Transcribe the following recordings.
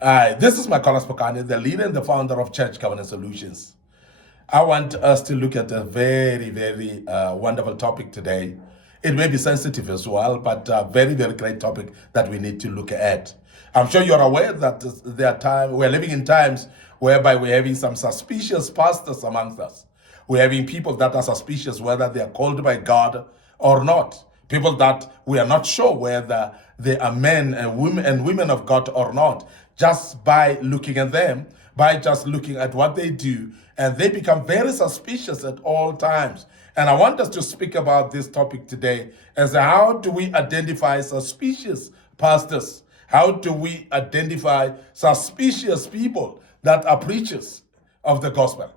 This is Micornus Phokane, the leader and the founder of Church Governance Solutions. I want us to look at a very, very wonderful topic today. It may be sensitive as well, but a very, very great topic that we need to look at. I'm sure you're aware that we're living in times whereby we're having some suspicious pastors amongst us. We're having people that are suspicious whether they are called by God or not. People that we are not sure whether they are men and women of God or not, just by looking at them, by just looking at what they do, and they become very suspicious at all times. And I want us to speak about this topic today as how do we identify suspicious pastors? How do we identify suspicious people that are preachers of the gospel?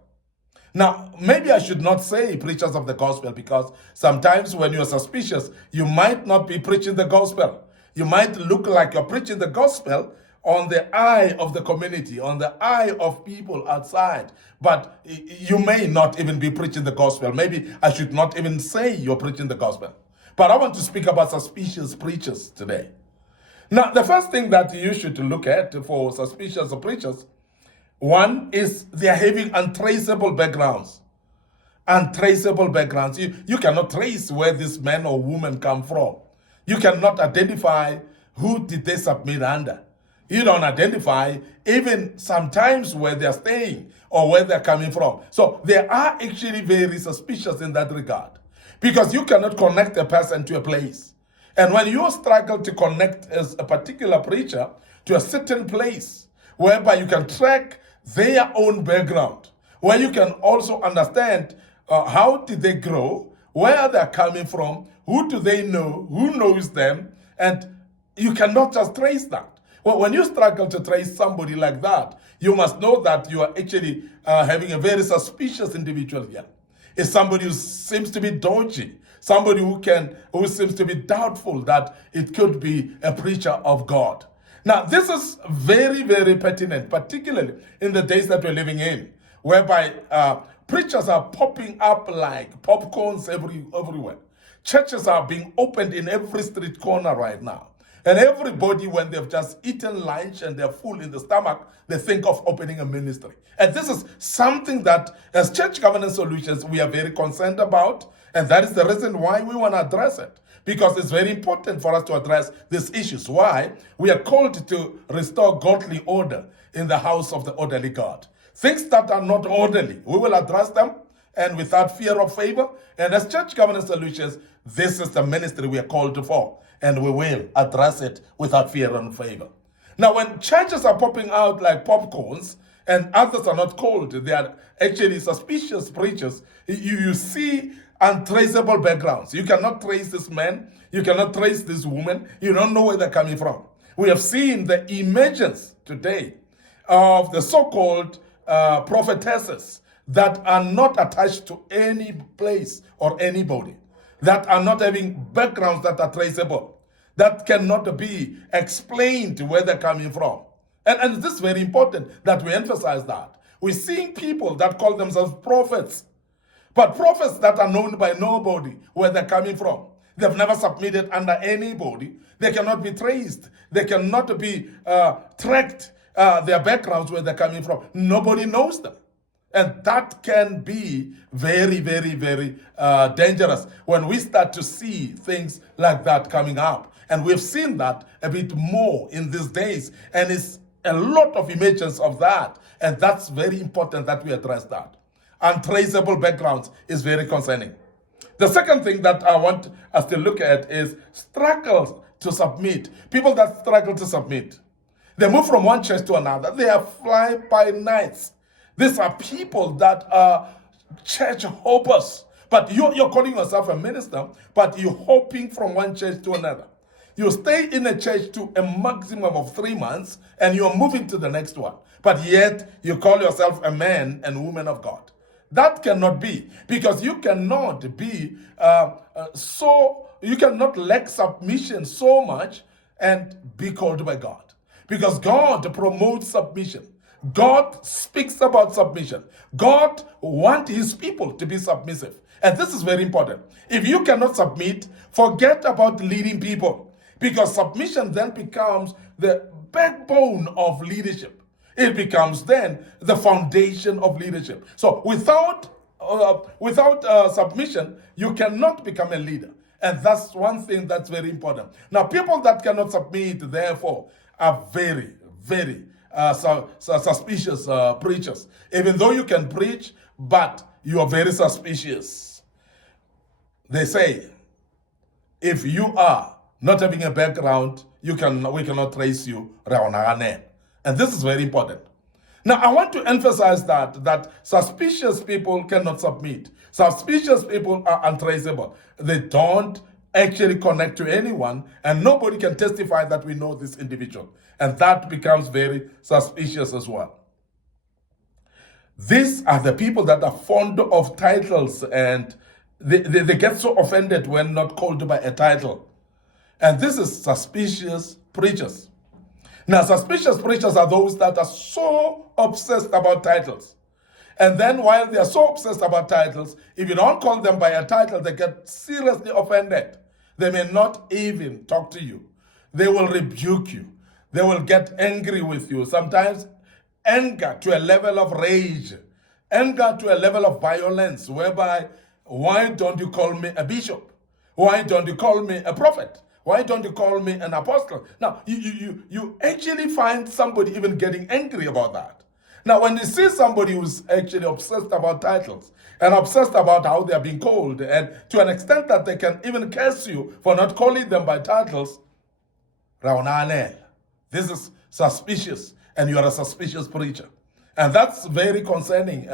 Now, maybe I should not say preachers of the gospel, because sometimes when you're suspicious, you might not be preaching the gospel. You might look like you're preaching the gospel on the eye of the community, on the eye of people outside, but you may not even be preaching the gospel. Maybe I should not even say you're preaching the gospel. But I want to speak about suspicious preachers today. Now, the first thing that you should look at for suspicious preachers, one is they are having untraceable backgrounds. Untraceable backgrounds. You cannot trace where this man or woman come from. You cannot identify who did they submit under. You don't identify even sometimes where they're staying or where they're coming from. So they are actually very suspicious in that regard, because you cannot connect a person to a place. And when you struggle to connect as a particular preacher to a certain place whereby you can track their own background, where you can also understand how did they grow, where they're coming from, who do they know, who knows them, and you cannot just trace that. Well, when you struggle to trace somebody like that, you must know that you are actually having a very suspicious individual here. It's somebody who seems to be dodgy, somebody who seems to be doubtful that it could be a preacher of God. Now, this is very, very pertinent, particularly in the days that we're living in, whereby preachers are popping up like popcorns everywhere. Churches are being opened in every street corner right now. And everybody, when they've just eaten lunch and they're full in the stomach, they think of opening a ministry. And this is something that, as Church Governance Solutions, we are very concerned about. And that is the reason why we want to address it, because it's very important for us to address these issues. Why? We are called to restore godly order in the house of the orderly God. Things that are not orderly, we will address them, and without fear of favor. And as Church Governance Solutions, this is the ministry we are called for, and we will address it without fear and favor. Now, when churches are popping out like popcorns and others are not called, they are actually suspicious preachers, you see untraceable backgrounds. You cannot trace this man, you cannot trace this woman, you don't know where they're coming from. We have seen the emergence today of the so-called prophetesses that are not attached to any place or anybody, that are not having backgrounds that are traceable, that cannot be explained where they're coming from. And this is very important that we emphasize that. We're seeing people that call themselves prophets, but prophets that are known by nobody where they're coming from. They've never submitted under anybody. They cannot be traced. They cannot be tracked, their backgrounds, where they're coming from. Nobody knows them. And that can be very, very, very dangerous when we start to see things like that coming up. And we've seen that a bit more in these days. And it's a lot of emergence of that. And that's very important that we address that. Untraceable backgrounds is very concerning. The second thing that I want us to look at is struggles to submit. People that struggle to submit. They move from one church to another. They are fly-by-nights. These are people that are church hoppers. But you're calling yourself a minister, but you're hopping from one church to another. You stay in a church to a maximum of 3 months, and you're moving to the next one. But yet, you call yourself a man and woman of God. That cannot be, because you cannot be you cannot lack submission so much and be called by God. Because God promotes submission. God speaks about submission. God wants his people to be submissive. And this is very important. If you cannot submit, forget about leading people. Because submission then becomes the backbone of leadership. It becomes then the foundation of leadership. So without submission, you cannot become a leader. And that's one thing that's very important. Now, people that cannot submit, therefore, are very, very suspicious preachers. Even though you can preach, but you are very suspicious. They say, if you are not having a background, we cannot trace you. And this is very important. Now, I want to emphasize that suspicious people cannot submit. Suspicious people are untraceable. They don't actually connect to anyone, and nobody can testify that we know this individual. And that becomes very suspicious as well. These are the people that are fond of titles, and they get so offended when not called by a title. And this is suspicious preachers. Now, suspicious preachers are those that are so obsessed about titles. And then while they are so obsessed about titles, if you don't call them by a title, they get seriously offended. They may not even talk to you. They will rebuke you. They will get angry with you. Sometimes anger to a level of rage, anger to a level of violence, whereby, why don't you call me a bishop? Why don't you call me a prophet? Why don't you call me an apostle? Now, you actually find somebody even getting angry about that. Now, when you see somebody who's actually obsessed about titles and obsessed about how they are being called, and to an extent that they can even curse you for not calling them by titles, this is suspicious, and you are a suspicious preacher. And that's very concerning,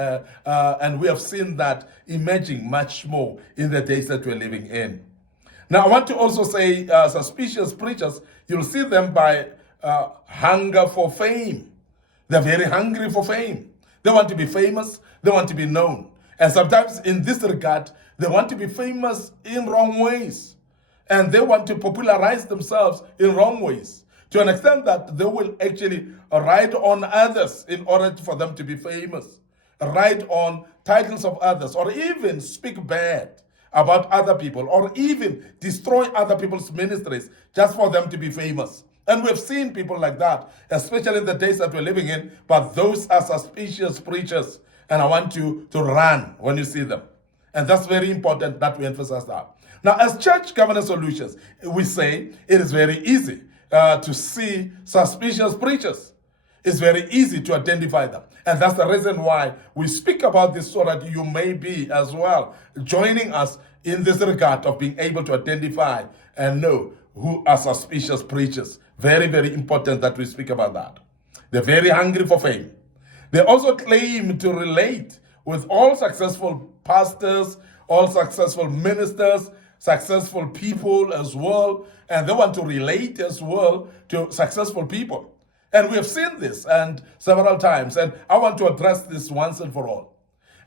and we have seen that emerging much more in the days that we're living in. Now, I want to also say suspicious preachers, you'll see them by hunger for fame. They're very hungry for fame. They want to be famous. They want to be known. And sometimes in this regard, they want to be famous in wrong ways. And they want to popularize themselves in wrong ways, to an extent that they will actually ride on others in order for them to be famous, ride on titles of others, or even speak bad about other people, or even destroy other people's ministries just for them to be famous. And we've seen people like that, especially in the days that we're living in, but those are suspicious preachers, and I want you to run when you see them. And that's very important that we emphasize that. Now, as Church Governance Solutions, we say it is very easy to see suspicious preachers. It's very easy to identify them. And that's the reason why we speak about this, so that you may be as well joining us in this regard of being able to identify and know who are suspicious preachers. Very, very important that we speak about that. They're very hungry for fame. They also claim to relate with all successful pastors, all successful ministers, successful people as well. And they want to relate as well to successful people. And we have seen this and several times, and I want to address this once and for all.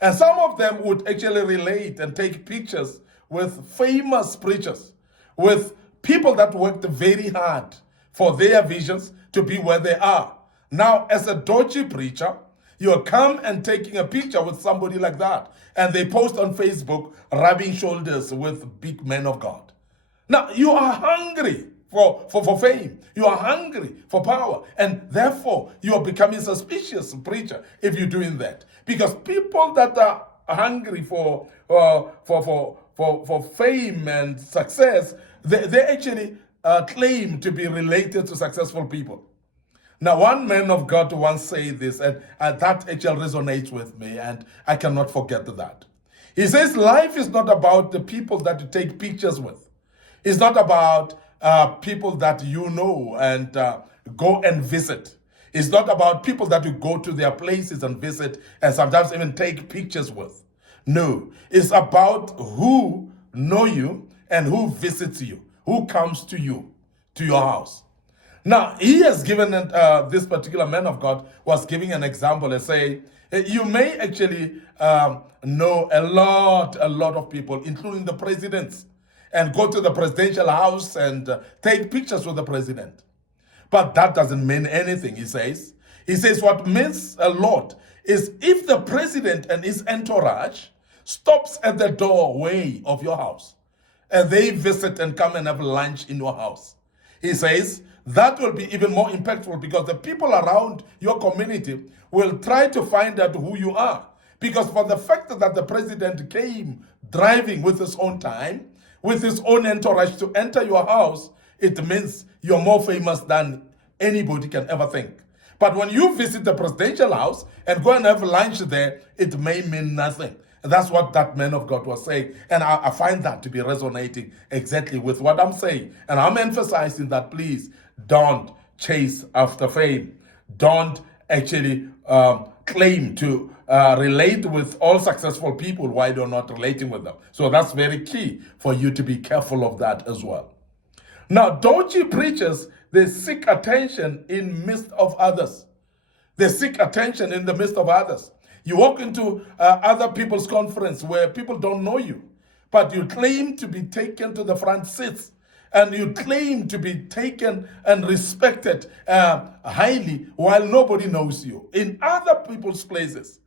And some of them would actually relate and take pictures with famous preachers, with people that worked very hard for their visions to be where they are. Now, as a dodgy preacher, you come and taking a picture with somebody like that, and they post on Facebook, rubbing shoulders with big men of God. Now, you are hungry for fame. You are hungry for power. And therefore, you are becoming suspicious preacher if you're doing that. Because people that are hungry for fame and success, they actually claim to be related to successful people. Now, one man of God once said this, and that actually resonates with me, and I cannot forget that. He says, life is not about the people that you take pictures with. It's not about people that you know and go and visit. It's not about people that you go to their places and visit and sometimes even take pictures with. No, it's about who know you and who visits you, who comes to you, to your house. Now, he has given, this particular man of God was giving an example and say, you may actually know a lot of people, including the presidents, and go to the presidential house and take pictures with the president. But that doesn't mean anything, he says. He says what means a lot is if the president and his entourage stops at the doorway of your house, and they visit and come and have lunch in your house. He says that will be even more impactful because the people around your community will try to find out who you are. Because for the fact that the president came driving with his own time, with his own entourage to enter your house, it means you're more famous than anybody can ever think. But when you visit the presidential house and go and have lunch there, it may mean nothing. That's what that man of God was saying. And I find that to be resonating exactly with what I'm saying. And I'm emphasizing that please don't chase after fame. Don't actually claim to relate with all successful people while you're not relating with them. So that's very key for you to be careful of that as well. Now, dodgy preachers, they seek attention in midst of others. They seek attention in the midst of others. You walk into other people's conference where people don't know you, but you claim to be taken to the front seats, and you claim to be taken and respected highly while nobody knows you. In other people's places,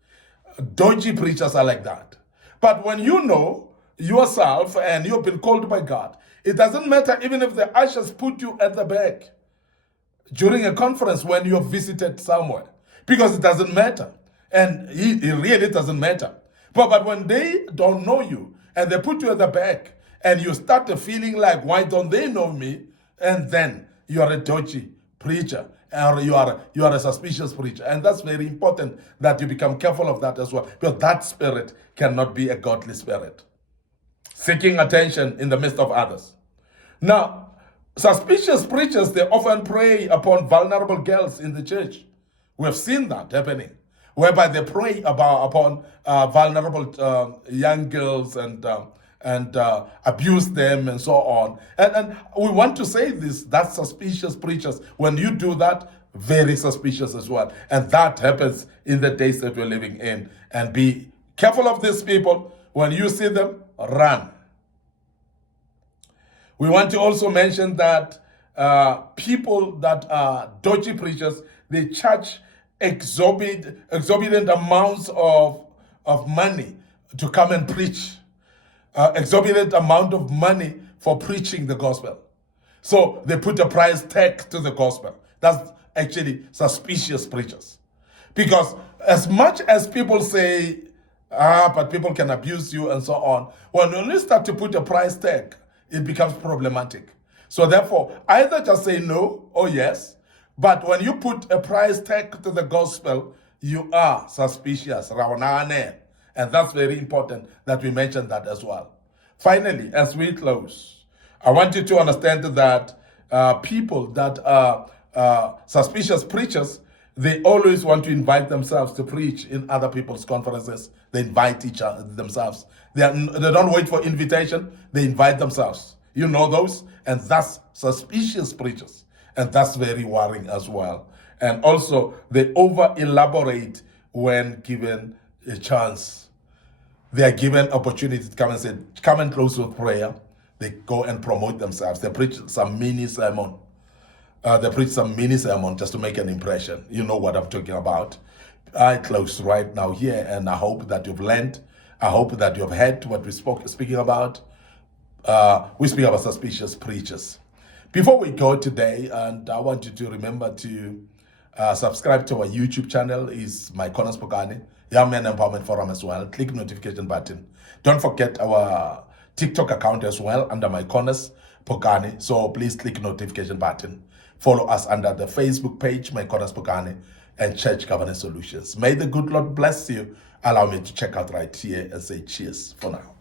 dodgy preachers are like that. But when you know yourself and you've been called by God, it doesn't matter even if the ushers put you at the back during a conference when you're visited somewhere, because it doesn't matter. And it really doesn't matter. But when they don't know you and they put you at the back and you start feeling like, why don't they know me? And then you are a dodgy preacher, or you are a suspicious preacher. And that's very important that you become careful of that as well, because that spirit cannot be a godly spirit. Seeking attention in the midst of others. Now, suspicious preachers, they often prey upon vulnerable girls in the church. We have seen that happening, whereby they prey upon vulnerable young girls and abuse them and so on. And we want to say this, that's suspicious preachers. When you do that, very suspicious as well. And that happens in the days that we're living in. And be careful of these people. When you see them, run. We want to also mention that people that are dodgy preachers, they charge exorbitant amounts of money to come and preach. Exorbitant amount of money for preaching the gospel. So they put a price tag to the gospel. That's actually suspicious preachers. Because as much as people say, but people can abuse you and so on, when you start to put a price tag, it becomes problematic. So therefore, either just say no or yes, but when you put a price tag to the gospel, you are suspicious. And that's very important that we mention that as well. Finally, as we close, I want you to understand that people that are suspicious preachers, they always want to invite themselves to preach in other people's conferences. They invite each other themselves. They don't wait for invitation. They invite themselves. You know those? And that's suspicious preachers. And that's very worrying as well. And also, they over-elaborate when given a chance. They are given opportunity to come and say, come and close with prayer. They go and promote themselves. They preach some mini sermon. Just to make an impression. You know what I'm talking about. I close right now here, and I hope that you've learned. I hope that you've heard what we speaking about. We speak about suspicious preachers. Before we go today, and I want you to remember to subscribe to our YouTube channel, is Micornus Phokane, Young Men Empowerment Forum as well. Click notification button. Don't forget our TikTok account as well under Micornus Phokane. So please click notification button. Follow us under the Facebook page, Micornus Phokane, and Church Governance Solutions. May the good Lord bless you. Allow me to check out right here and say cheers for now.